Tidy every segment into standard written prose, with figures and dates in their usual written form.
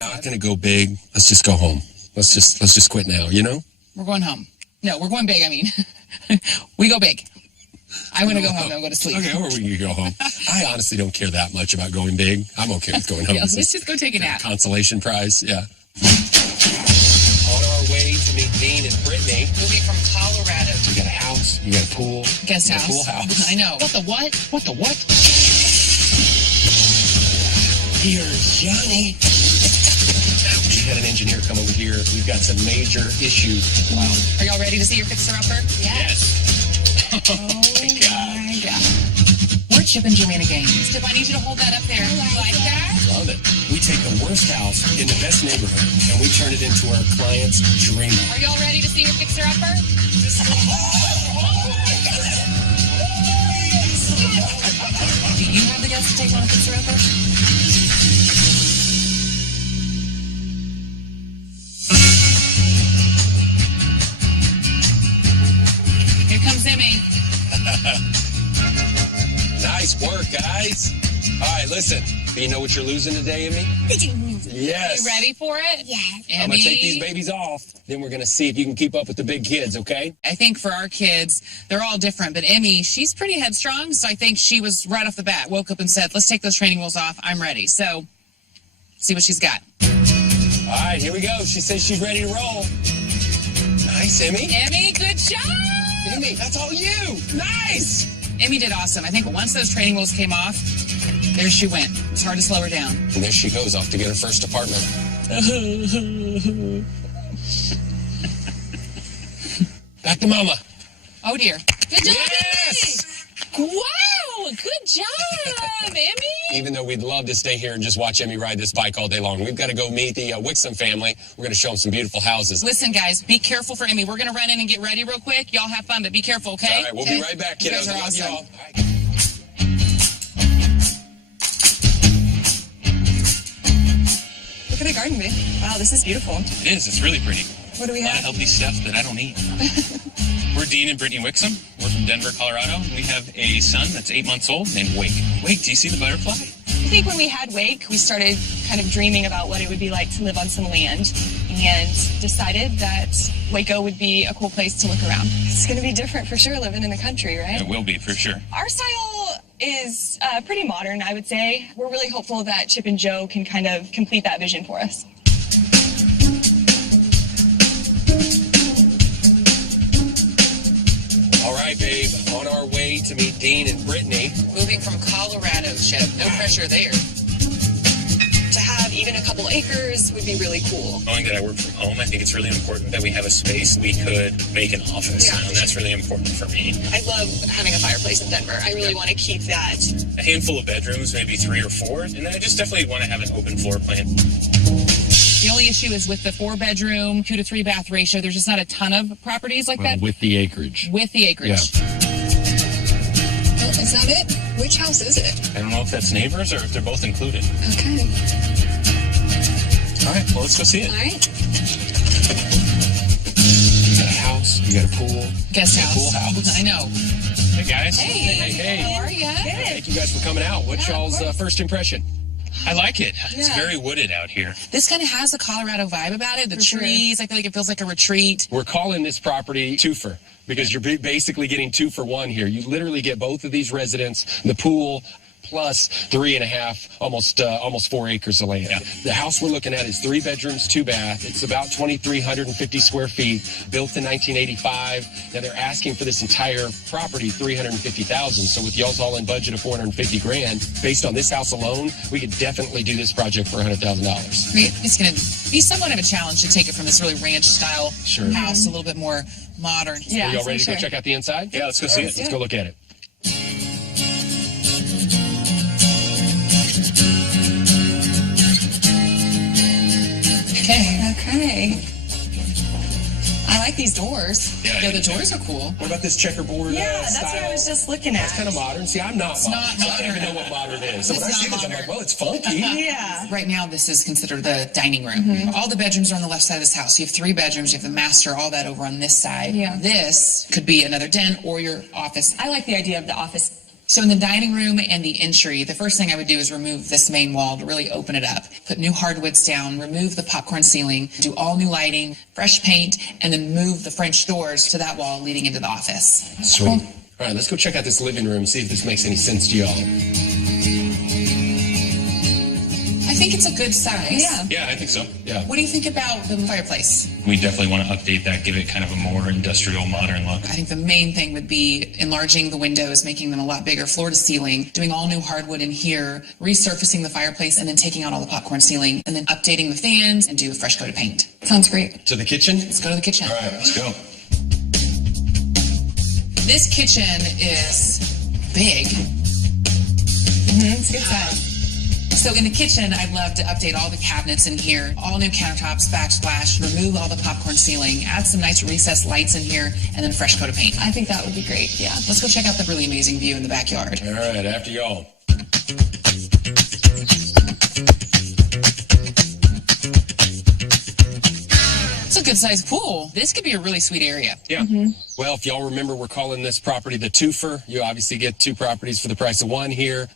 Not gonna go big. Let's just go home. Let's just quit now, you know? We're going home. No, we're going big, I mean. We go big. I want to go home and go to sleep. Okay, or we can go home. I honestly don't care that much about going big. I'm okay with going home. Yeah, let's just go take a nap. Consolation prize, yeah. On our way to meet Dean and Brittany. Moving from Colorado. You got a house, you got a pool. Guest house. A pool house. I know. What the what? What the what? Here's Johnny. We had an engineer come over here. We've got some major issues. Wow. Are y'all ready to see your fixer-upper? Yes. Oh my God. We're Chip and Joanna Gaines. Chip, I need you to hold that up there. Like that? Love it. We take the worst house in the best neighborhood and we turn it into our client's dream. Are y'all ready to see your fixer-upper? Do you have the guts to take on a fixer-upper? Here comes Emmy. Nice work, guys. All right, listen. You know what you're losing today, Emmy? Yes. You ready for it? Yes. Emmy? I'm going to take these babies off. Then we're going to see if you can keep up with the big kids, okay? I think for our kids, they're all different. But Emmy, she's pretty headstrong. So I think she was right off the bat, woke up and said, let's take those training wheels off. I'm ready. So see what she's got. All right, here we go. She says she's ready to roll. Nice, Emmy. Emmy, good job. Emmy, that's all you. Nice. Emmy did awesome. I think once those training wheels came off, there she went. It's hard to slow her down. And there she goes off to get her first apartment. Back to Mama. Oh, dear. Good job, Yes! Emmy. Wow, good job, Emmy. Even though we'd love to stay here and just watch Emmy ride this bike all day long, we've got to go meet the Wixom family. We're going to show them some beautiful houses. Listen, guys, be careful for Emmy. We're going to run in and get ready real quick. Y'all have fun, but be careful, okay? All right, we'll be right back, You kiddos. guys are Love awesome. y'all. Look at the garden, babe. Wow, this is beautiful. It is. It's really pretty. What do we A lot of have? healthy stuff that I don't eat. We're Dean and Brittany Wixom. We're from Denver, Colorado. And we have a son that's 8 months old named Wake. Wake, do you see the butterfly? I think when we had Wake, we started kind of dreaming about what it would be like to live on some land and decided that Waco would be a cool place to look around. It's going to be different for sure living in the country, right? It will be, for sure. Our style is pretty modern, I would say. We're really hopeful that Chip and Joe can kind of complete that vision for us. All right, babe. On our way to meet Dean and Brittany. Moving from Colorado, Chip. No pressure there. To have even a couple acres would be really cool. Knowing that I work from home, I think it's really important that we have a space we could make an office. Yeah. And that's really important for me. I love having a fireplace in Denver. I really want to keep that. A handful of bedrooms, maybe 3 or 4. And then I just definitely want to have an open floor plan. The only issue is with the 4-bedroom, 2 to 3 bath ratio. There's just not a ton of properties like that. With the acreage. With the acreage. Yeah. Oh, is that it? Which house is it? I don't know if that's neighbors or if they're both included. Okay. All right, well, let's go see it. All right. You got a house, you got a pool. Guest house. Pool house. I know. Hey, guys. Hey. How are you? Thank you guys for coming out. What's y'all's first impression? I like it. It's Yeah. very wooded out here. This kind of has a Colorado vibe about it. The For sure. trees, I feel like it feels like a retreat. We're calling this property twofer because you're basically getting 2 for 1 here. You literally get both of these residents, the pool, plus 3.5, almost 4 acres of land. Yeah. The house we're looking at is 3 bedrooms, 2 bath. It's about 2,350 square feet, built in 1985. Now they're asking for this entire property $350,000. So with y'all's all-in budget of $450,000, based on this house alone, we could definitely do this project for $100,000. It's going to be somewhat of a challenge to take it from this really ranch-style Sure. house a little bit more modern. Yeah. Are y'all ready to for go sure. check out the inside? Yeah, let's go see it. Let's go look at it. Okay. Okay. I like these doors. Yeah, the doors are cool. What about this checkerboard Yeah, that's style? what I was just looking at. It's kind of modern. See, I'm not modern. not I don't even modern. know what modern is. So It's when I not see this, I'm modern. like, well, it's funky. Yeah. Right now, this is considered the dining room. Mm-hmm. All the bedrooms are on the left side of this house. You have 3 bedrooms. You have the master, all that over on this side. Yeah. This could be another den or your office. I like the idea of the office So in the dining room and the entry, the first thing I would do is remove this main wall to really open it up. Put new hardwoods down, remove the popcorn ceiling, do all new lighting, fresh paint, and then move the French doors to that wall leading into the office. Sweet. All right, let's go check out this living room, see if this makes any sense to y'all. I think it's a good size. Yeah, I think so. Yeah. What do you think about the fireplace? We definitely want to update that, give it kind of a more industrial, modern look. I think the main thing would be enlarging the windows, making them a lot bigger, floor to ceiling, doing all new hardwood in here, resurfacing the fireplace, and then taking out all the popcorn ceiling, and then updating the fans and do a fresh coat of paint. Sounds great. To the kitchen? Let's go to the kitchen. All right, let's go. This kitchen is big. It's a good size. So in the kitchen, I'd love to update all the cabinets in here, all new countertops, backsplash, remove all the popcorn ceiling, add some nice recessed lights in here, and then a fresh coat of paint. I think that would be great, yeah. Let's go check out the really amazing view in the backyard. All right, after y'all. It's a good sized pool. This could be a really sweet area. Yeah. Well, if y'all remember, we're calling this property the twofer. You obviously get two properties for the price of one here.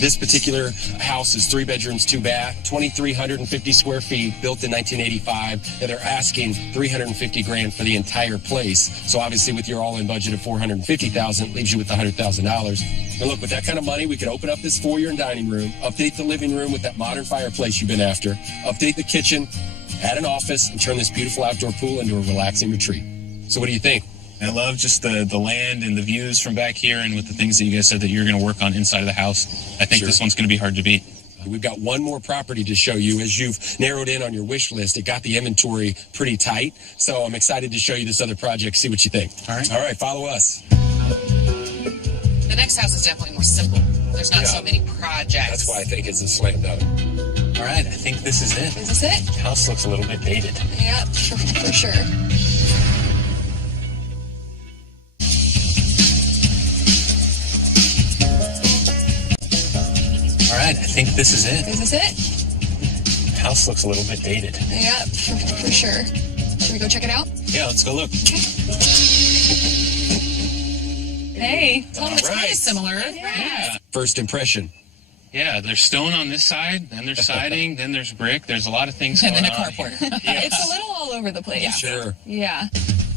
This particular house is 3 bedrooms, 2 bath, 2,350 square feet, built in 1985. And they're asking $350,000 for the entire place. So obviously, with your all-in budget of $450,000, leaves you with $100,000. And look, with that kind of money, we could open up this foyer and dining room, update the living room with that modern fireplace you've been after, update the kitchen, add an office, and turn this beautiful outdoor pool into a relaxing retreat. So what do you think? I love just the land and the views from back here, and with the things that you guys said that you're going to work on inside of the house. I think this one's going to be hard to beat. We've got one more property to show you. As you've narrowed in on your wish list, it got the inventory pretty tight. So I'm excited to show you this other project, see what you think. All right. All right, follow us. The next house is definitely more simple. There's not so many projects. That's why I think it's a slam dunk. All right, I think this is it. Is this it? The house looks a little bit dated. Yeah, for sure. All right, I think this is it. Is this it? The house looks a little bit dated. Yeah, for sure. Should we go check it out? Yeah, let's go look. Hey. Well, it's kind right. of similar. Yeah. First impression. Yeah, there's stone on this side, then there's siding, then there's brick. There's a lot of things And going then a on. carport. It's a little all over the place. Sure. Yeah.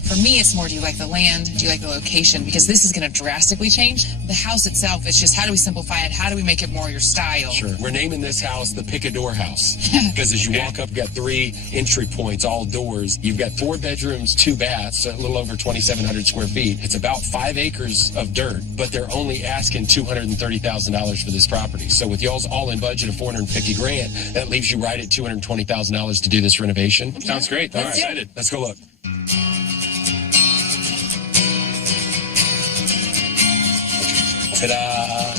For me, it's more, do you like the land? Do you like the location? Because this is going to drastically change. The house itself, it's just how do we simplify it? How do we make it more your style? Sure. We're naming this house the Picador House because as you walk up, you've got 3 entry points, all doors. You've got 4 bedrooms, 2 baths, a little over 2,700 square feet. It's about 5 acres of dirt, but they're only asking $230,000 for this property. So with y'all's all-in budget of $450,000, that leaves you right at $220,000 to do this renovation. Sounds great. I'm excited. Let's go look. Ta-da!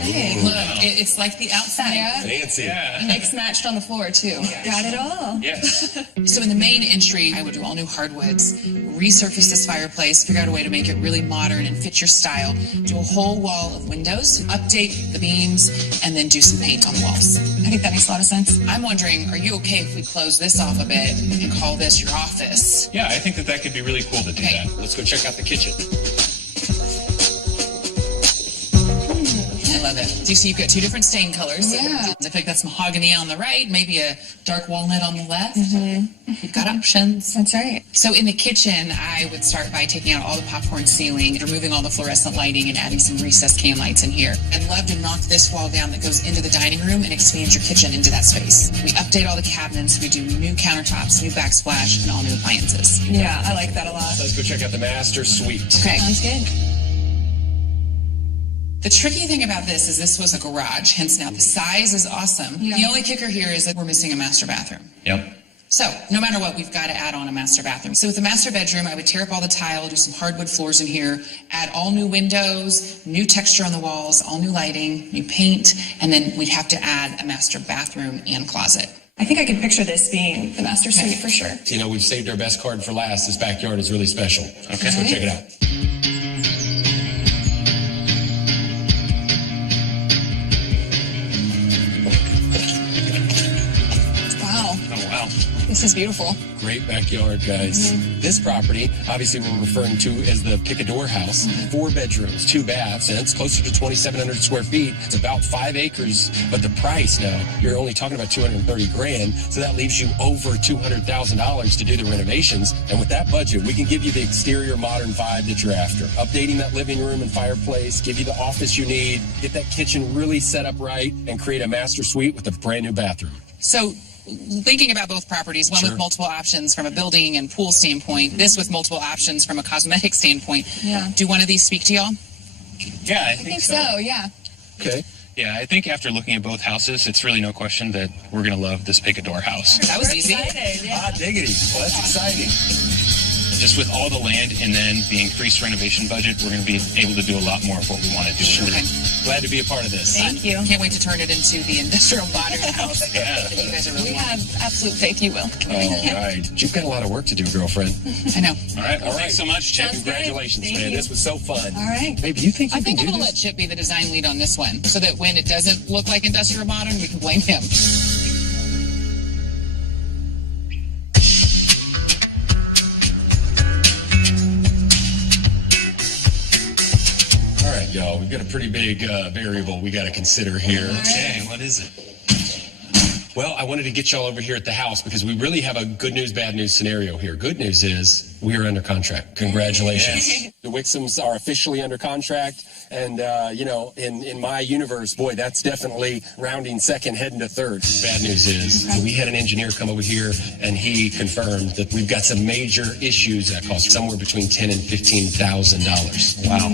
Hey. Look, it's like the outside. Yeah. Fancy. Yeah. Mix matched on the floor, too. Got it all. Yes. So in the main entry, I would do all new hardwoods, resurface this fireplace, figure out a way to make it really modern and fit your style, do a whole wall of windows, update the beams, and then do some paint on the walls. I think that makes a lot of sense. I'm wondering, are you okay if we close this off a bit and call this your office? Yeah, I think that could be really cool to do Okay. that. Let's go check out the kitchen. I love it. Do you see you've got 2 different stain colors? Yeah. I think that's mahogany on the right, maybe a dark walnut on the left. You've got options. That's right. So in the kitchen, I would start by taking out all the popcorn ceiling, removing all the fluorescent lighting, and adding some recessed can lights in here. I'd love to knock this wall down that goes into the dining room and expand your kitchen into that space. We update all the cabinets, we do new countertops, new backsplash, and all new appliances. Yeah, I like that a lot. Let's go check out the master suite. Okay. Sounds good. The tricky thing about this was a garage, hence now the size is awesome. Yeah. The only kicker here is that we're missing a master bathroom. Yep. So, no matter what, we've got to add on a master bathroom. So with the master bedroom, I would tear up all the tile, do some hardwood floors in here, add all new windows, new texture on the walls, all new lighting, new paint, and then we'd have to add a master bathroom and closet. I think I can picture this being the master suite for sure. You know, we've saved our best card for last. This backyard is really special. Okay. Let's go check it out. Wow. Oh, wow. This is beautiful. Great backyard, guys. This property, obviously we're referring to as the Picador house. 4 bedrooms, 2 baths, and it's closer to 2,700 square feet. It's about 5 acres, but the price now, you're only talking about $230,000, so that leaves you over $200,000 to do the renovations. And with that budget, we can give you the exterior modern vibe that you're after. Updating that living room and fireplace, give you the office you need, get that kitchen really set up right, and create a master suite with a brand new bathroom. So, thinking about both properties, one with multiple options from a building and pool standpoint, this with multiple options from a cosmetic standpoint. Yeah. Do one of these speak to y'all? Yeah, I think so, yeah. Okay. Yeah, I think after looking at both houses, it's really no question that we're going to love this Picador house. That was easy. Excited, yeah. Diggity. Well, that's exciting. Just with all the land and then the increased renovation budget, we're going to be able to do a lot more of what we want to do. Okay. Glad to be a part of this. Thank you. Can't wait to turn it into the industrial modern house that you guys are really We wanting. have absolute faith you will. All right. You've got a lot of work to do, girlfriend. I know. All right. Well, thanks so much, Chip. Sounds good. Congratulations, Thank man. you. This was so fun. All right. Baby, you think you I think can I'm do going to let this? Chip be the design lead on this one so that when it doesn't look like industrial modern, we can blame him. All right, y'all. We've got a pretty big variable we got to consider here. Okay, what is it? Well, I wanted to get y'all over here at the house because we really have a good news, bad news scenario here. Good news is we are under contract. Congratulations. The Wixoms are officially under contract. And, in my universe, boy, that's definitely rounding second, heading to third. Bad news is we had an engineer come over here and he confirmed that we've got some major issues that cost somewhere between $10,000 and $15,000. Wow.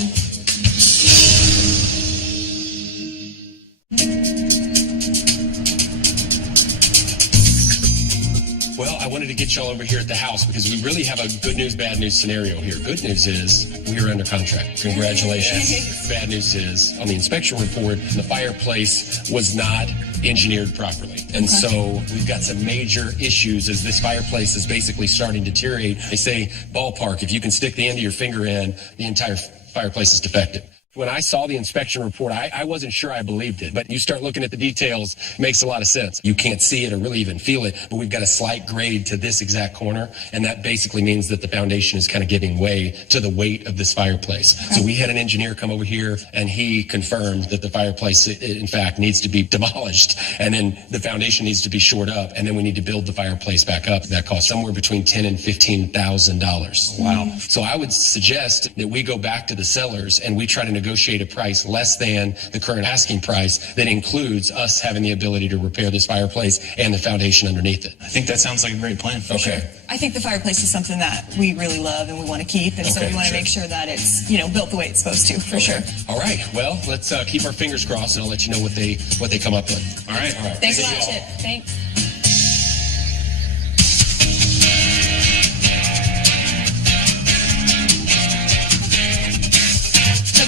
Well, I wanted to get y'all over here at the house because we really have a good news, bad news scenario here. Good news is we are under contract. Congratulations. Bad news is on the inspection report, the fireplace was not engineered properly. And so we've got some major issues as this fireplace is basically starting to deteriorate. They say, ballpark, if you can stick the end of your finger in, the entire fireplace is defective. When I saw the inspection report, I wasn't sure I believed it, but you start looking at the details, it makes a lot of sense. You can't see it or really even feel it, but we've got a slight grade to this exact corner, and that basically means that the foundation is kind of giving way to the weight of this fireplace. So we had an engineer come over here, and he confirmed that the fireplace, in fact, needs to be demolished, and then the foundation needs to be shored up, and then we need to build the fireplace back up. That costs somewhere between $10,000 and $15,000. Wow. So I would suggest that we go back to the sellers, and we try to negotiate a price less than the current asking price that includes us having the ability to repair this fireplace and the foundation underneath it. I think that sounds like a great plan. Okay. I think the fireplace is something that we really love and we want to keep, and so Okay, we want to sure. make sure that it's, built the way it's supposed to, for sure. All right. Well, let's keep our fingers crossed, and I'll let you know what they come up with. All right. Thanks a lot, Chip. Thanks.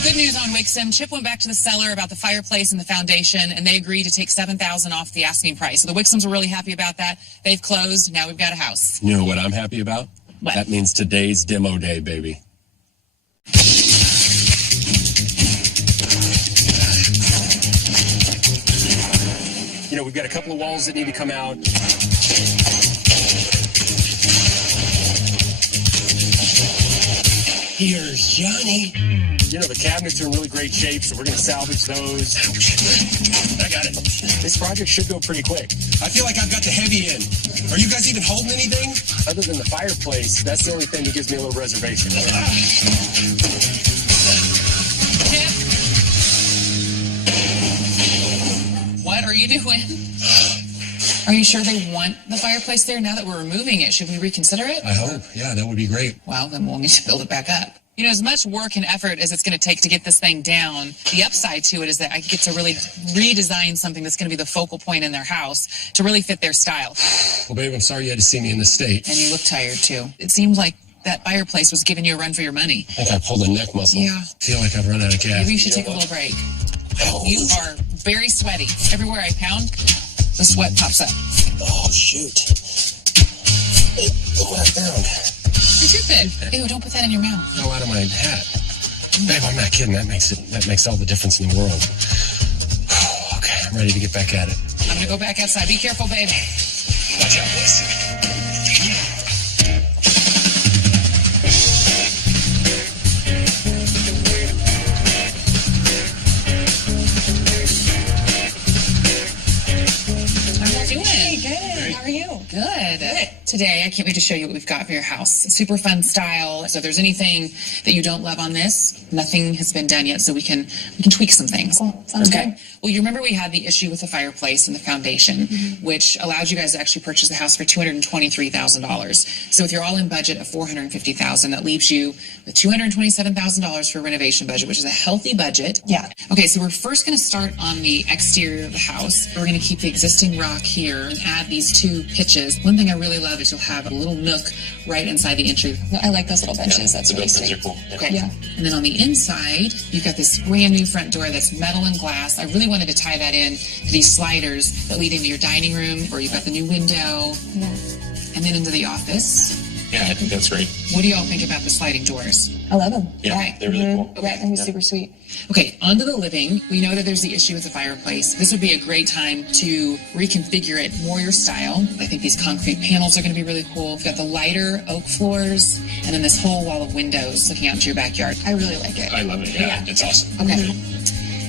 Good news on Wixom. Chip went back to the seller about the fireplace and the foundation, and they agreed to take $7,000 off the asking price. So the Wixoms were really happy about that. They've closed. Now we've got a house. You know what I'm happy about? What? That means today's demo day, baby. We've got a couple of walls that need to come out. Here's Johnny. The cabinets are in really great shape, so we're going to salvage those. Ouch. I got it. This project should go pretty quick. I feel like I've got the heavy end. Are you guys even holding anything? Other than the fireplace, that's the only thing that gives me a little reservation. Chip? What are you doing? Are you sure they want the fireplace there now that we're removing it? Should we reconsider it? I hope. Yeah, that would be great. Well, then we'll need to build it back up. As much work and effort as it's going to take to get this thing down, the upside to it is that I get to really redesign something that's going to be the focal point in their house to really fit their style. Well, babe, I'm sorry you had to see me in this state. And you look tired, too. It seemed like that fireplace was giving you a run for your money. I think I pulled a neck muscle. Yeah. I feel like I've run out of gas. Maybe you should take a little break. You are very sweaty. Everywhere I pound, the sweat pops up. Oh, shoot. Look what I found. Your toothpick. Ew, don't put that in your mouth. Fell out of my hat. Babe, I'm not kidding. That makes all the difference in the world. Okay, I'm ready to get back at it. I'm going to go back outside. Be careful, babe. Watch out, boys. you? Good. Today, I can't wait to show you what we've got for your house. Super fun style. So if there's anything that you don't love on this, nothing has been done yet, so we can tweak some things. Cool. Sounds good. Well, you remember we had the issue with the fireplace and the foundation, which allowed you guys to actually purchase the house for $223,000. So with your all-in budget of $450,000, that leaves you with $227,000 for renovation budget, which is a healthy budget. Yeah. Okay, so we're first going to start on the exterior of the house. We're going to keep the existing rock here and add these two pitches. One thing I really love is you'll have a little nook right inside the entry. I like those little benches. That's The really built-ins sweet. are cool. Okay. Yeah. And then on the inside, you've got this brand new front door that's metal and glass. I really wanted to tie that in to these sliders that lead into your dining room, where you've got the new window, Yeah. and then into the office. Yeah, I think that's great. What do y'all think about the sliding doors? I love them. Yeah, Right. they're really cool. Yeah, I think it's super sweet. Okay, onto the living. We know that there's the issue with the fireplace. This would be a great time to reconfigure it more your style. I think these concrete panels are going to be really cool. We've got the lighter oak floors, and then this whole wall of windows looking out into your backyard. I really like it. I love it. Yeah, it's awesome. Okay.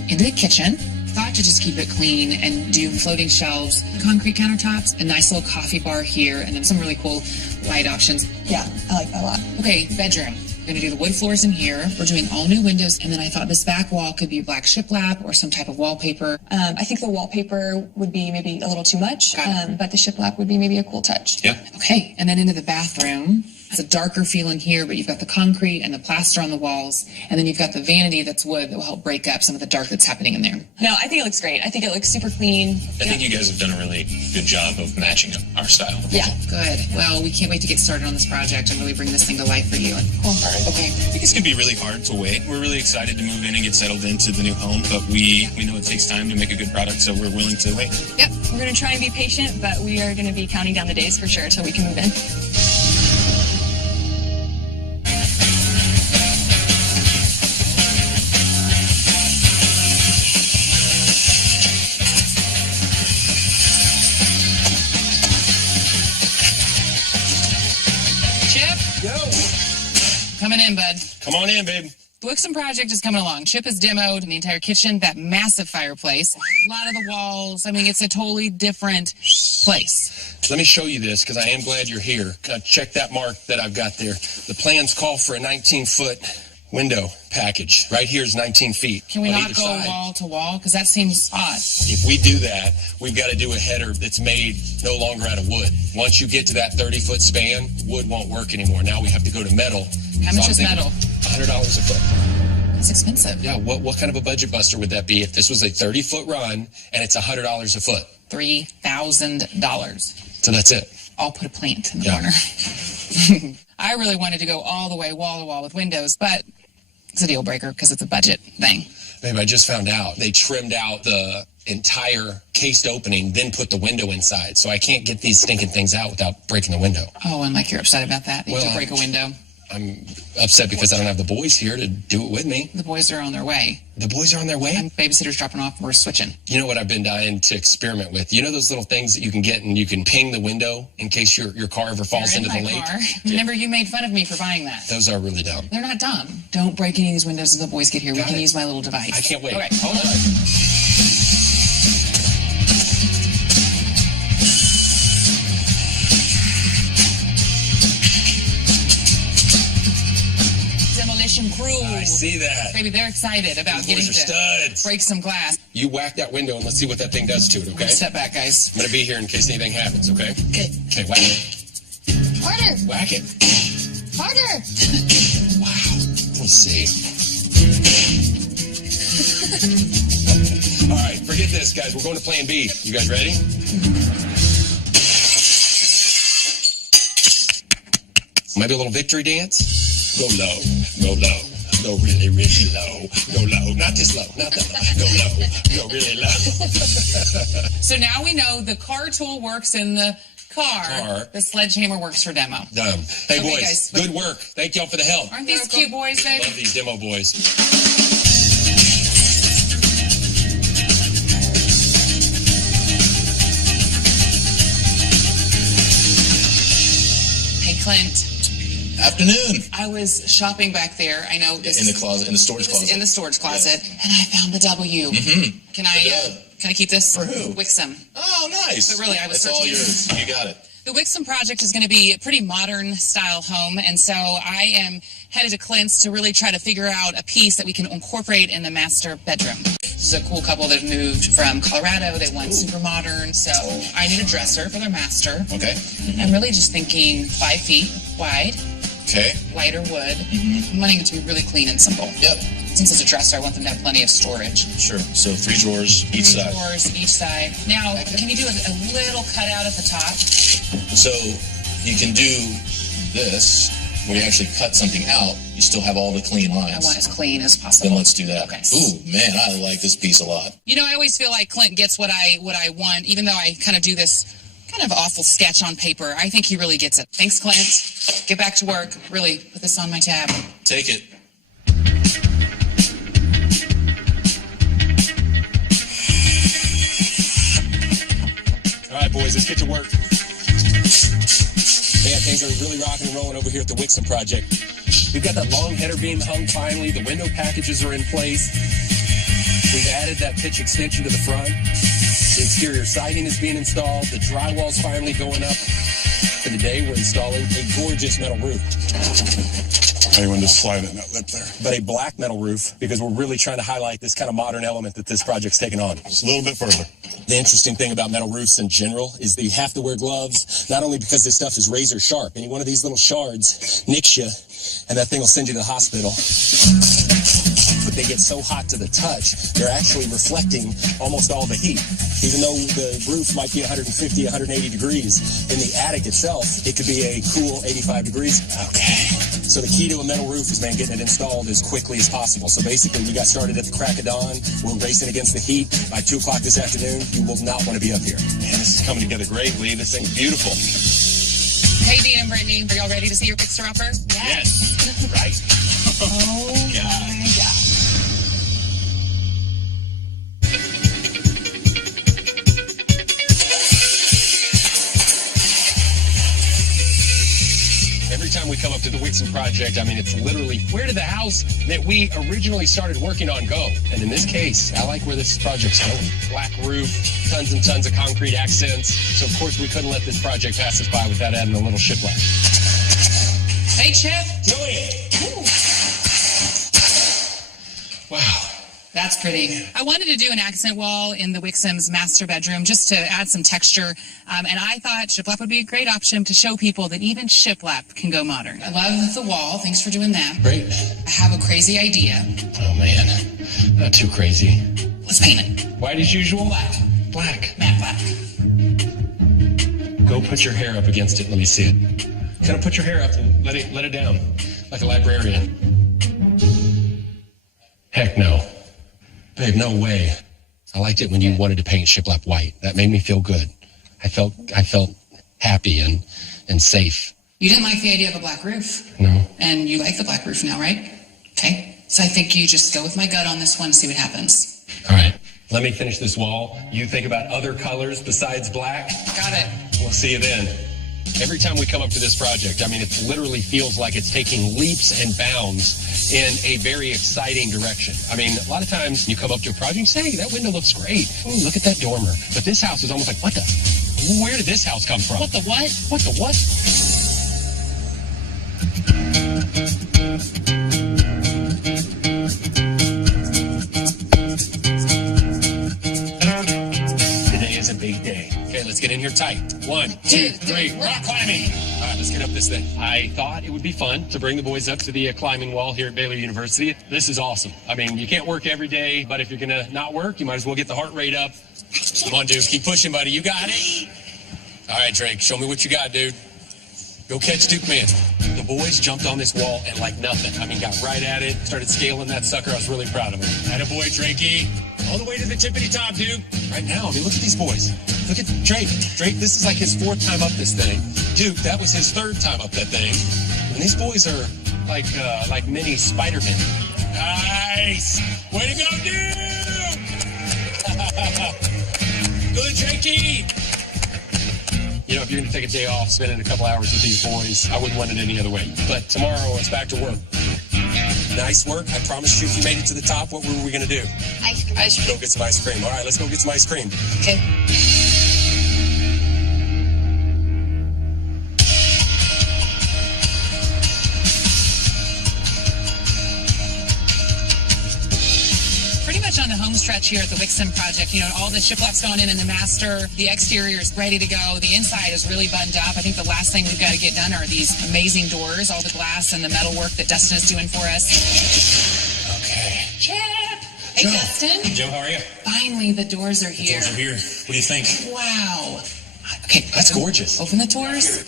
Into the kitchen. Thought to just keep it clean and do floating shelves, concrete countertops, a nice little coffee bar here, and then some really cool light options. Yeah, I like that a lot. Okay, bedroom. We're going to do the wood floors in here. We're doing all new windows, and then I thought this back wall could be black shiplap or some type of wallpaper. I think the wallpaper would be maybe a little too much, Got it. but the shiplap would be maybe a cool touch. Yeah. Okay, and then into the bathroom. It's a darker feeling here, but you've got the concrete and the plaster on the walls, and then you've got the vanity that's wood that will help break up some of the dark that's happening in there. No, I think it looks great. I think it looks super clean. I think you guys have done a really good job of matching our style. Yeah. Good. Well, we can't wait to get started on this project and really bring this thing to life for you. Cool. All right. Okay. I think it's going to be really hard to wait. We're really excited to move in and get settled into the new home, but we know it takes time to make a good product, so we're willing to wait. Yep. We're going to try and be patient, but we are going to be counting down the days for sure until we can move in. Chip, Yo, coming in, bud. Come on in, babe. The Wixom project is coming along. Chip has demoed the entire kitchen, that massive fireplace, a lot of the walls. I mean, it's a totally different place. let me show you this because I am glad you're here. Check that mark that I've got there. The plans call for a 19-foot window package. Right here is 19 feet. Can we on not either go side. wall to wall? Because that seems odd. If we do that, we've got to do a header that's made no longer out of wood. Once you get to that 30-foot span, wood won't work anymore. Now we have to go to metal. How much is I'm thinking metal? $100 a foot. That's expensive. Yeah, what kind of a budget buster would that be if this was a 30-foot run and it's $100 a foot? $3,000. So that's it. I'll put a plant in the Yeah. corner. I really wanted to go all the way wall to wall with windows, but it's a deal breaker because it's a budget thing. Babe, I just found out they trimmed out the entire cased opening, then put the window inside. So I can't get these stinking things out without breaking the window. Oh, and like you're upset about that. You have Well, to break a window. I'm upset because I don't have the boys here to do it with me. The boys are on their way. The boys are on their way. And babysitter's dropping off. We're switching. You know what I've been dying to experiment with? You know those little things that you can get and you can ping the window in case your car ever falls They're into in the my lake? car. Remember, you made fun of me for buying that. Those are really dumb. They're not dumb. Don't break any of these windows until the boys get here. We Got can it. use my little device. I can't wait. Okay. Hold on. Demolition crew. I see that. Baby, they're excited about Those getting boys are to studs. break some glass. You whack that window and let's see what that thing does to it, okay? Step back, guys. I'm going to be here in case anything happens, okay? Okay. Okay, whack it. Harder. Whack it. Harder. Wow. Let me see. All right, forget this, guys. We're going to plan B. You guys ready? Maybe a little victory dance? Go low, go low, go really, really low, go low, not this low, not that low, go low, go really low. So now we know the car tool works in the car. The sledgehammer works for demo. Dumb. Hey, Okay, boys, guys. good work. Thank y'all for the help. Aren't these cute boys, babe? Love these demo boys. Hey, Clint. Afternoon. I was shopping back there. I know this In the closet, in the storage It was closet. in the storage closet, and I found the W. Can I Can I keep this? For who? Wixom. Oh, nice. But really, I was It's all searching. yours. You got it. The Wixom project is going to be a pretty modern style home, and so I am headed to Clint's to really try to figure out a piece that we can incorporate in the master bedroom. This is a cool couple that moved from Colorado. They want super modern, so I need a dresser for their master. Okay. I'm really just thinking 5 feet wide, Okay. lighter wood. I'm wanting it to be really clean and simple. Yep. Since it's a dresser, I want them to have plenty of storage. Sure. So 3 drawers each Three side. drawers each side. Now, can you do a little cutout at the top? So you can do this where you actually cut something out. You still have all the clean lines. I want as clean as possible. Then let's do that. Okay. Ooh, man, I like this piece a lot. You know, I always feel like Clint gets what I want, even though I kind of do this kind of awful sketch on paper. I think he really gets it. Thanks, Clint. Get back to work. Really, put this on my tab. Take it. All right, boys, let's get to work. Man, things are really rocking and rolling over here at the Wixom project. We've got that long header beam hung finally. The window packages are in place. We've added that pitch extension to the front. The exterior siding is being installed. The drywall's finally going up. For the day, we're installing a gorgeous metal roof. I want to slide in that lip there. But a black metal roof, because we're really trying to highlight this kind of modern element that this project's taken on. Just a little bit further. The interesting thing about metal roofs in general is that you have to wear gloves, not only because this stuff is razor sharp. Any one of these little shards nicks you, and that thing will send you to the hospital. But they get so hot to the touch, they're actually reflecting almost all the heat. Even though the roof might be 150, 180 degrees, in the attic itself, it could be a cool 85 degrees. Okay. So the key to a metal roof is, man, getting it installed as quickly as possible. So basically, we got started at the crack of dawn. We're racing against the heat. By 2 o'clock this afternoon, you will not want to be up here. Man, this is coming together great, Lee. This thing's beautiful. Hey, Dean and Brittany, are y'all ready to see your fixer-upper? Yes. Right. Oh, my God. Every time we come up to the Wixom project, I mean, it's literally, where did the house that we originally started working on go? And in this case, I like where this project's going. Black roof, tons and tons of concrete accents. So, of course, we couldn't let this project pass us by without adding a little shiplap. Hey, Chip. Joey! Wow. That's pretty. I wanted to do an accent wall in the Wixom's master bedroom just to add some texture, and I thought shiplap would be a great option to show people that even shiplap can go modern. I love the wall. Thanks for doing that. Great. I have a crazy idea. Oh, man. Not too crazy. Let's paint it. White as usual? Black. Black. Matte black. Go put your hair up against it. Let me see it. Kind of put your hair up and let it down, like a librarian. Heck no. Babe, no way. I liked it when you wanted to paint shiplap white. That made me feel good. I felt happy and safe. You didn't like the idea of a black roof. No. And you like the black roof now, right? Okay. So I think you just go with my gut on this one and see what happens. All right. Let me finish this wall. You think about other colors besides black. Got it. We'll see you then. Every time we come up to this project, I mean, it literally feels like it's taking leaps and bounds in a very exciting direction. I mean, a lot of times you come up to a project and say, hey, that window looks great. Oh, look at that dormer. But this house is almost like, what the? Where did this house come from? What the what? What the what? Today is a big day. Okay, let's get in here tight. 1, 2, 3, rock climbing. All right, let's get up this thing. I thought it would be fun to bring the boys up to the climbing wall here at Baylor University. This is awesome. I mean, you can't work every day, but if you're going to not work, you might as well get the heart rate up. Come on, dude. Keep pushing, buddy. You got it. All right, Drake, show me what you got, dude. Go catch Duke Man. The boys jumped on this wall and like nothing. I mean, got right at it, started scaling that sucker. I was really proud of him. Attaboy, Drakey. All the way to the tippity top, dude. Right now, I mean, look at these boys. Look at Drake. Drake, this is like his 4th time up this thing. Duke, that was his 3rd time up that thing. And these boys are like mini Spider-Men. Nice. Way to go, Duke. Good, Drakey. You know, if you're going to take a day off, spending a couple hours with these boys, I wouldn't want it any other way. But tomorrow, it's back to work. Nice work. I promised you if you made it to the top, what were we going to do? Ice cream. Go get some ice cream. All right, let's go get some ice cream. Okay. On the home stretch here at the Wixom project, you know, all the shiplap's gone in the master, the exterior is ready to go, the inside is really buttoned up. I think the last thing we've got to get done are these amazing doors, all the glass and the metal work that Dustin is doing for us. Okay. Chip! Hey, Joe. Dustin. Joe, how are you? Finally, the doors are here. Doors are here. What do you think? Wow. Okay, That's gorgeous. open the doors.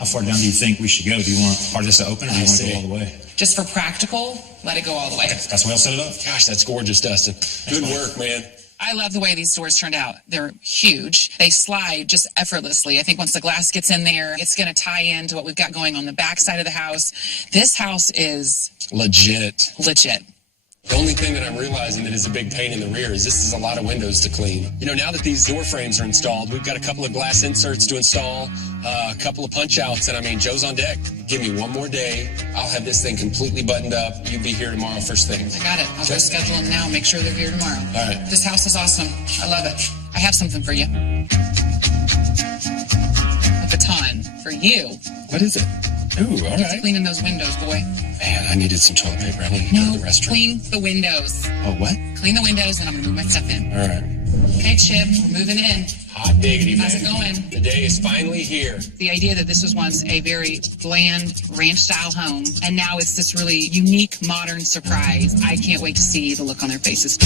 How far down do you think we should go? Do you want part of this to open, or do you want to go all the way? Just for practical, let it go all the way. That's the way I'll set it up. Gosh, that's gorgeous, Dustin. Good work, man. I love the way these doors turned out. They're huge. They slide just effortlessly. I think once the glass gets in there, it's going to tie into what we've got going on the back side of the house. This house is Legit. legit. The only thing that I'm realizing that is a big pain in the rear is this is a lot of windows to clean. You know, now that these door frames are installed, we've got a couple of glass inserts to install, a couple of punch outs, and I mean, Joe's on deck. Give me one more day. I'll have this thing completely buttoned up. You'll be here tomorrow first thing. I got it. I'll go schedule them now. Make sure they're here tomorrow. All right. This house is awesome. I love it. I have something for you. A baton for you. What is it? Ooh, all Get to right. cleaning those windows, boy. Man, I needed some toilet paper. I need to go No, to the restroom. clean the windows. Oh, what? Clean the windows, and I'm going to move my stuff in. All right. Okay, Chip, we're moving in. Hot diggity, man. How's it going? The day is finally here. The idea that this was once a very bland ranch-style home, and now it's this really unique, modern surprise. I can't wait to see the look on their faces.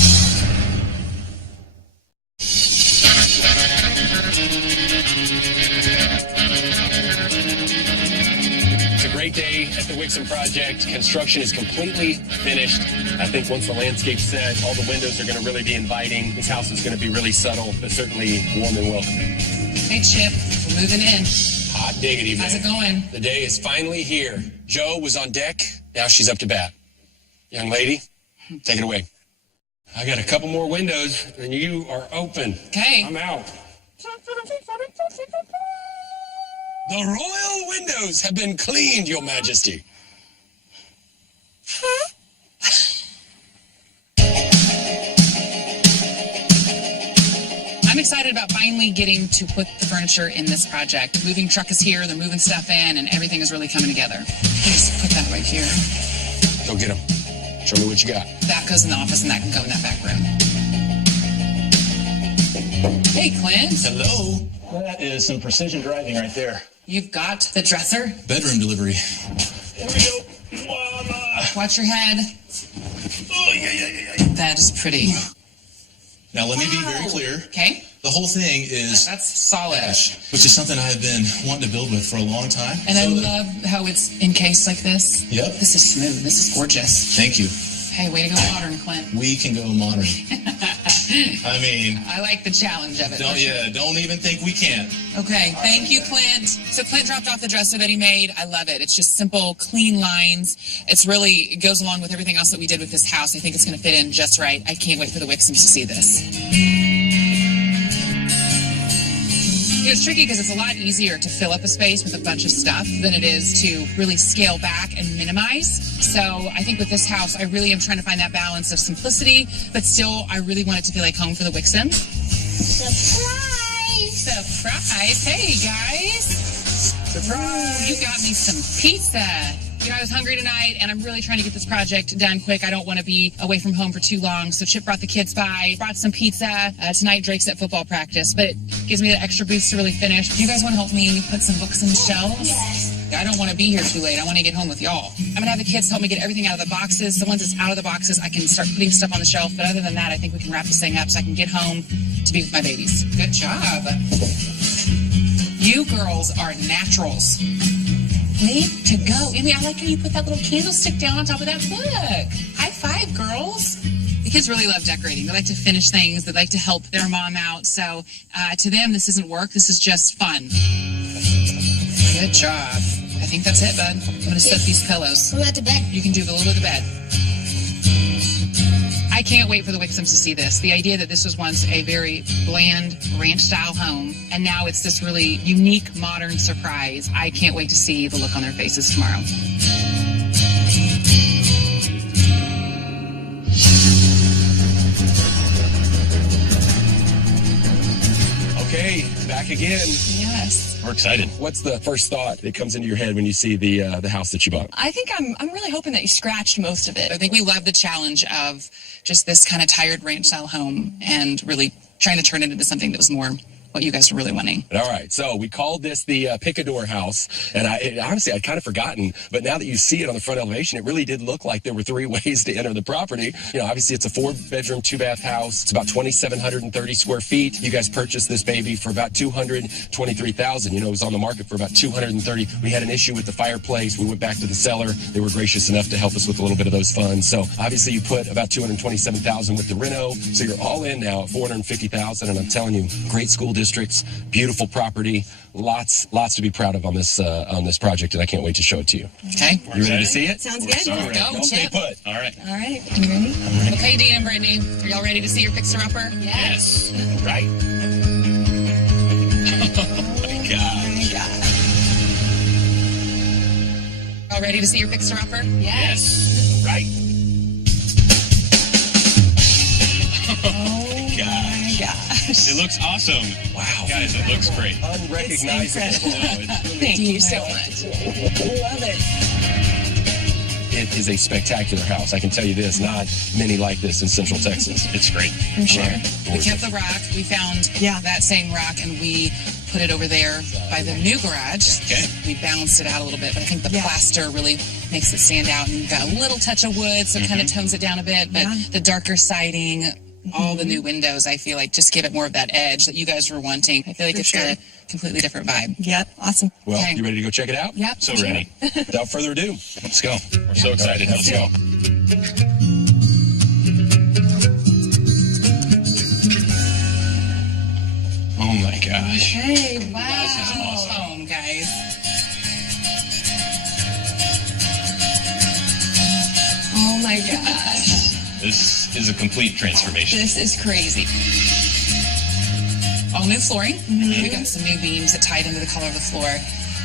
It's a great day at the Wixom project. Construction is completely finished. I think once the landscape's set, all the windows are going to really be inviting. This house is going to be really subtle, but certainly warm and welcoming. Hey, Chip, we're moving in. Hot diggity, man. How's it going? The day is finally here. Joe was on deck. Now she's up to bat. Young lady, take it away. I got a couple more windows, and you are open. Okay. I'm out. The royal windows have been cleaned, Your Majesty. I'm excited about finally getting to put the furniture in this project. The moving truck is here, they're moving stuff in, and everything is really coming together. Just put that right here. Go get them. Show me what you got. That goes in the office, and that can go in that back room. Hey, Clint. Hello. That is some precision driving right there. You've got the dresser. Bedroom delivery. Here we go. Voila. Watch your head. Oh, yeah. That is pretty. Now, let me be very clear. Okay. The whole thing is That's solid. cash, which is something I've been wanting to build with for a long time. And I So love how it's encased like this. Yep. This is smooth. This is gorgeous. Thank you. Hey, way to go modern, Clint. We can go modern. I mean, I like the challenge of it. for sure. don't even think we can. Okay, thank you, Clint. So Clint dropped off the dresser that he made. I love it. It's just simple, clean lines. It goes along with everything else that we did with this house. I think it's going to fit in just right. I can't wait for the Wixoms to see this. It's tricky because it's a lot easier to fill up a space with a bunch of stuff than it is to really scale back and minimize. So I think with this house, I really am trying to find that balance of simplicity, but still, I really want it to feel like home for the Wixoms. Surprise! Surprise! Hey, guys! Surprise! You got me some pizza. You know, I was hungry tonight, and I'm really trying to get this project done quick. I don't want to be away from home for too long. So Chip brought the kids by, brought some pizza. Tonight, Drake's at football practice, but it gives me the extra boost to really finish. Do you guys want to help me put some books in the shelves? Yes. I don't want to be here too late. I want to get home with y'all. I'm going to have the kids help me get everything out of the boxes. So once it's out of the boxes, I can start putting stuff on the shelf. But other than that, I think we can wrap this thing up so I can get home to be with my babies. Good job. You girls are naturals. Way to go. Amy, I like how you put that little candlestick down on top of that book. High five, girls. The kids really love decorating. They like to finish things. They like to help their mom out. So to them, this isn't work. This is just fun. Good job. I think that's it, bud. I'm going to set these pillows. We're at the bed. You can do a little bit of the bed. I can't wait for the Wixoms to see this. The idea that this was once a very bland ranch-style home, and now it's this really unique, modern surprise. I can't wait to see the look on their faces tomorrow. Okay, back again. Yes. We're excited. What's the first thought that comes into your head when you see the house that you bought? I think I'm really hoping that you scratched most of it. I think we love the challenge of just this kind of tired ranch style home and really trying to turn it into something that was more what you guys are really wanting. All right, so we called this the Picador house, and honestly, I'd kind of forgotten, but now that you see it on the front elevation, it really did look like there were 3 ways to enter the property. You know, obviously, it's a 4-bedroom, 2-bath house. It's about 2,730 square feet. You guys purchased this baby for about $223,000. You know, it was on the market for about $230,000. We had an issue with the fireplace. We went back to the seller. They were gracious enough to help us with a little bit of those funds. So obviously, you put about $227,000 with the reno. So you're all in now at $450,000, and I'm telling you, great school districts, beautiful property, lots to be proud of on this project, and I can't wait to show it to you. Okay. You ready to see it? Sounds good. So Let's go, Don't stay Chip. put. All right. All right. You ready? Okay, Dean and Brittany, are y'all ready to see your fixer-upper? Yes. Right. Oh my God. Y'all ready to see your fixer-upper? Yes. Right. Oh God. my gosh. It looks awesome. Wow. Guys, it looks great. Unrecognizable. It's incredible. Thank you so much. Love it. It is a spectacular house. I can tell you this, not many like this in Central Texas. It's great. For sure. We kept the rock. We found that same rock, and we put it over there by the new garage. Okay. We balanced it out a little bit, but I think the plaster really makes it stand out. And you've got a little touch of wood, so it kind of tones it down a bit. But the darker siding, all the new windows, I feel like just give it more of that edge that you guys were wanting. I feel like it's got a completely different vibe. Yep. Awesome. Well, Okay. you ready to go check it out? Yep. So ready. Without further ado, let's go. We're so excited. Let's go. Oh my gosh. Hey, wow. This is awesome. Home, guys. Oh my gosh. This is a complete transformation. This is crazy. All new flooring. We got some new beams that tied into the color of the floor.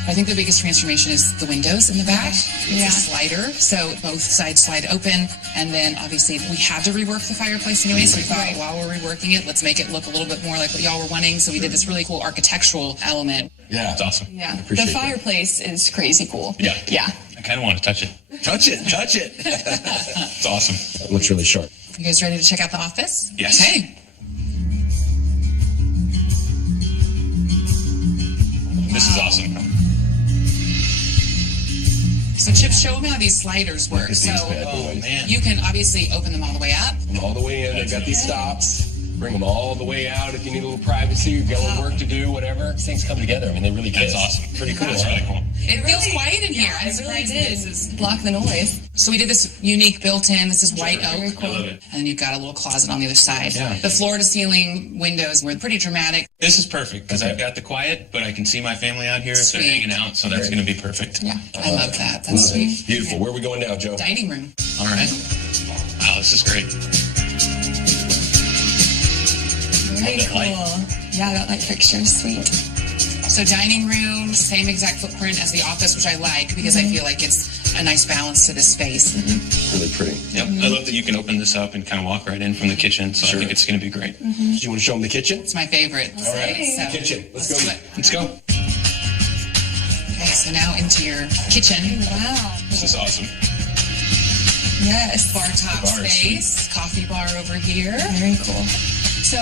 I think the biggest transformation is the windows in the back. It's a slider, so both sides slide open. And then obviously we had to rework the fireplace anyway, so we thought while we're reworking it, let's make it look a little bit more like what y'all were wanting. So we did this really cool architectural element. Yeah. It's awesome. Yeah. The appreciate that. fireplace is crazy cool. Yeah. Yeah. I kind of want to touch it. Touch it. Touch it. It's awesome. It looks really sharp. You guys ready to check out the office? Yes. Okay. This is awesome. So Chip, show them how these sliders work. Look at So these bad boys. Man. you can obviously open them all the way up. All the way in. They've got these stops. Bring them all the way out if you need a little privacy. You've got a little work to do, whatever. These things come together. I mean, they really That's kiss. awesome. Pretty cool. That's huh? really cool. It feels quiet in here. I'm It really surprised did. this is. Block the noise. So we did this unique built-in. This is white Very oak. cool. I love it. And then you've got a little closet on the other side. Yeah. The floor-to-ceiling windows were pretty dramatic. This is perfect because Okay. I've got the quiet, but I can see my family out here if they're Sweet. hanging out, so that's going to be perfect. Yeah, I love that. That's sweet. Beautiful. Where are we going now, Joe? Dining room. All right. Wow, this is great. Very that cool. light. Yeah, that light fixture is sweet. So dining room, same exact footprint as the office, which I like because I feel like it's a nice balance to this space. Really pretty. Yep. I love that you can open this up and kind of walk right in from the kitchen, so I think it's going to be great. Do you want to show them the kitchen? It's my favorite. All right. So, Kitchen. Let's do go. it. Let's go. Okay, so now into your kitchen. Wow. This is awesome. Yes. Bar top The bar is space, coffee bar over here. Very cool. So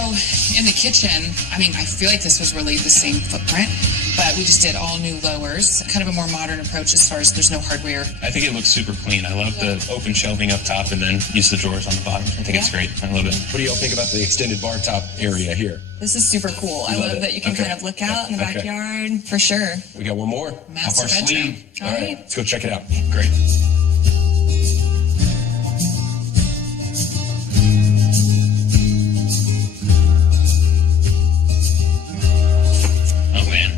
in the kitchen, I mean, I feel like this was really the same footprint, but we just did all new lowers, kind of a more modern approach as far as there's no hardware. I think it looks super clean. I love the open shelving up top and then use the drawers on the bottom. I think it's great. I love it. What do y'all think about the extended bar top area here? This is super cool. I Love love it. that you can Okay. kind of look out in the Okay. backyard. For sure. We got one more. Master Up our bedroom. sleeve. All right. Let's go check it out. Great. Oh man,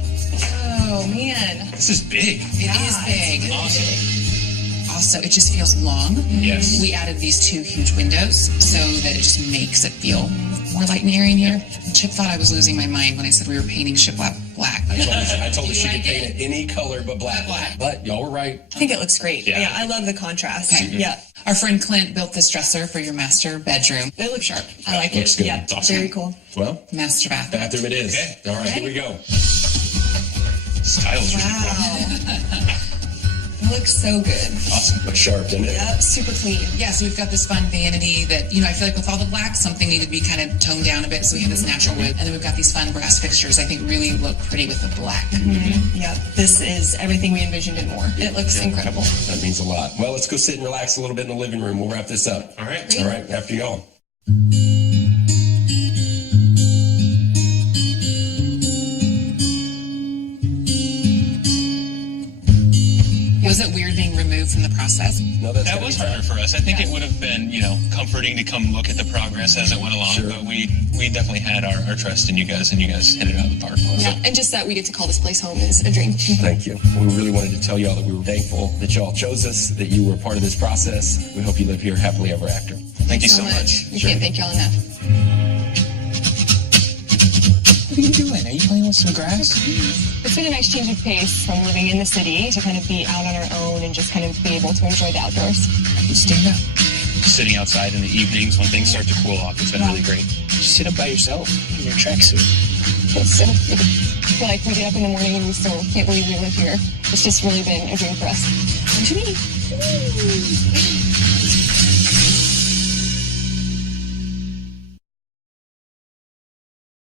Oh, man. this is big. It is big. Awesome. Also, it just feels long. Yes. We added these two huge windows so that it just makes it feel more light and airy in here. Chip thought I was losing my mind when I said we were painting shiplap black. I told her she could like paint it any color but black. But y'all were right. I think it looks great. Yeah. Yeah, I love the contrast. Okay. Yeah. Our friend Clint built this dresser for your master bedroom. It looks sharp. I like Looks it. good. Yeah, It's awesome. very cool. Well, Master bath. bathroom it is. Okay. All right, here we go. Style's really cool. Wow. It looks so good. Awesome. Looks sharp, doesn't it? Yep, super clean. Yeah, so we've got this fun vanity that, I feel like with all the black, something needed to be kind of toned down a bit, so we have this natural wood. And then we've got these fun brass fixtures I think really look pretty with the black. Yep, this is everything we envisioned and more. It looks incredible. That means a lot. Well, let's go sit and relax a little bit in the living room. We'll wrap this up. All right. All right, after y'all. Was it weird being removed from the process? No, that's That gonna was be harder for us. I think it would have been, comforting to come look at the progress as it went along. Sure. But we definitely had our trust in you guys, and you guys hit it out of the park. Yeah, and just that we get to call this place home is a dream. Thank you. We really wanted to tell y'all that we were thankful that y'all chose us, that you were part of this process. We hope you live here happily ever after. Thank you so much. We can't thank y'all enough. What are you doing? Are you playing with some grass? It's been a nice change of pace from living in the city to kind of be out on our own and just kind of be able to enjoy the outdoors. Stand up. Sitting outside in the evenings when things start to cool off, it's been really great. Just sit up by yourself in your tracksuit. So, I feel like we get up in the morning and we still can't believe we live here. It's just really been a dream for us. And to me.